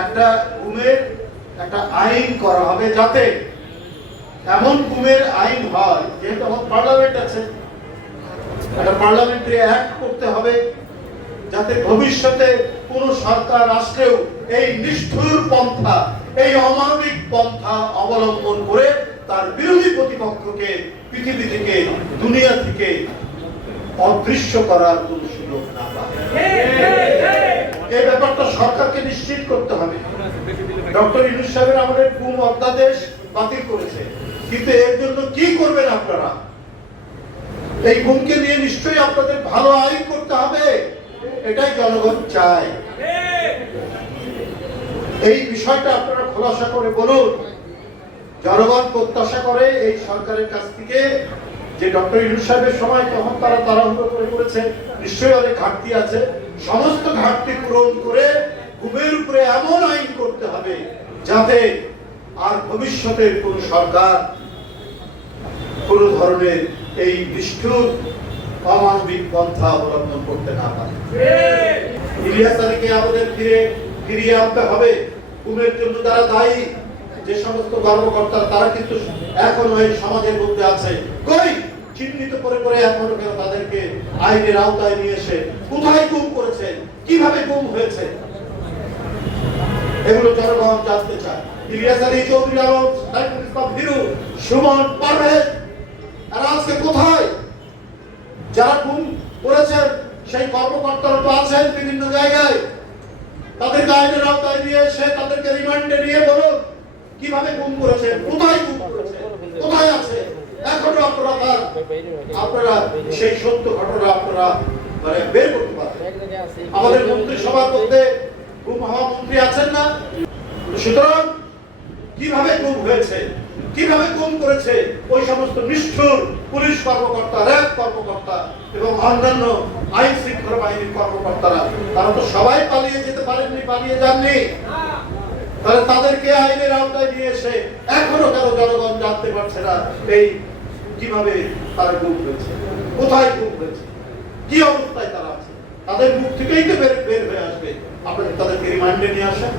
একটা গুমের একটা আইন করা হবে, যাতে এমন গুমের আইন হয়, যেহেতু আমার পার্লামেন্ট আছে, একটা পার্লামেন্টারি অ্যাক্ট করতে হবে, যাতে ভবিষ্যতে কোন সরকার আসলেও এই নিষ্ঠুর পন্থা, এই অমানবিক পন্থা অবলম্বন করে তার বিরোধী প্রতিপক্ষকে পৃথিবী থেকে, দুনিয়া থেকে অদৃশ্য করার কোন সুযোগ না পায়। এই ব্যাপারটা সরকারকে নিশ্চিত করতে হবে। ডক্টর ইউনূস সাহেবের আমাদের গুম অধ্যাদেশ বাতিল করেছে, কিন্তু এর জন্য কি করবেন আপনারা? এই গুমকে নিয়ে নিশ্চয়ই আপনাদের ভালো আইন করতে হবে, এটাই জনগণ চায়। এই বিষয়টা আপনারা খোলাসা করে বলুন। জনগণ প্রত্যাশা করে এই সরকারের কাছ থেকে, যে ডক্টর ইউনূস সাহেবের সময় তখন তারা তাড়াহুড়ো করে করেছে, নিশ্চয়ই অনেক ঘাটতি আছে, সমস্ত ঘাটতি পূরণ করে গুমের উপরে এমন আইন করতে হবে যাতে আর ভবিষ্যতের কোন সরকার কোন ধরনের এই নিষ্ঠুর অমানবিক পন্থা অবলম্বন করতে না পারে। ইলিয়াস আলীকে আমাদের ফিরিয়ে আনতে হবে। গুমের জন্য যারা দায়ী, যে সমস্ত কর্মকর্তা, তারা কিন্তু এখনো এই সমাজের মধ্যে আছে। কই চিহ্নিত করে করে এখনো কেন তাদেরকে আইনের আওতায় নিয়ে এসে কোথায় গুম করেছেন, কিভাবে গুম হয়েছে, এগুলো জনগণ জানতে চায়। ইলিয়াস আলী, চৌধুরী আলম, সাইফুল ইসলাম হিরু, সুমন, পারভেজ, আর আজকে কোথায়? যারা গুম করেছেন সেই কর্মকর্তারা তো আছেন বিভিন্ন জায়গায়, তাদেরকে আইনের আওতায় নিয়ে এসে তাদেরকে রিমান্ডে নিয়ে বলুন কিভাবে গুম করেছেন, কোথায় গুম করেছেন, কোথায় আছে। এখনো আপনারা সেই সত্য ঘটনা আপনারা মানে বের করতে পারবেন। আমাদের মন্ত্রিসভার মধ্যে গুম হওয়া মন্ত্রী আছেন না? সুতরাং কিভাবে গুম হয়েছে, কিভাবে গুম করেছে ওই সমস্ত নিষ্ঠুর পুলিশ কর্মকর্তা, র্যাব কর্মকর্তা এবং অন্যান্য আইন শৃঙ্খলা বাহিনীর কর্মকর্তারা, তারা তো সবাই পালিয়ে যেতে পারেননি, পালিয়ে যাননি। তাহলে তাদেরকে আইনের আওতায় নিয়ে এসে এখনো কেন জনগণ জানতে পারছে না এই কিভাবে তারা গুম হয়েছে, কোথায় গুম হয়েছে, কি অবস্থায় তারা আছে? তাদের মুখ থেকেই তো বের হয়ে আসবে। আপনাদের তাদেরকে রিমান্ডে নিয়ে আসেন।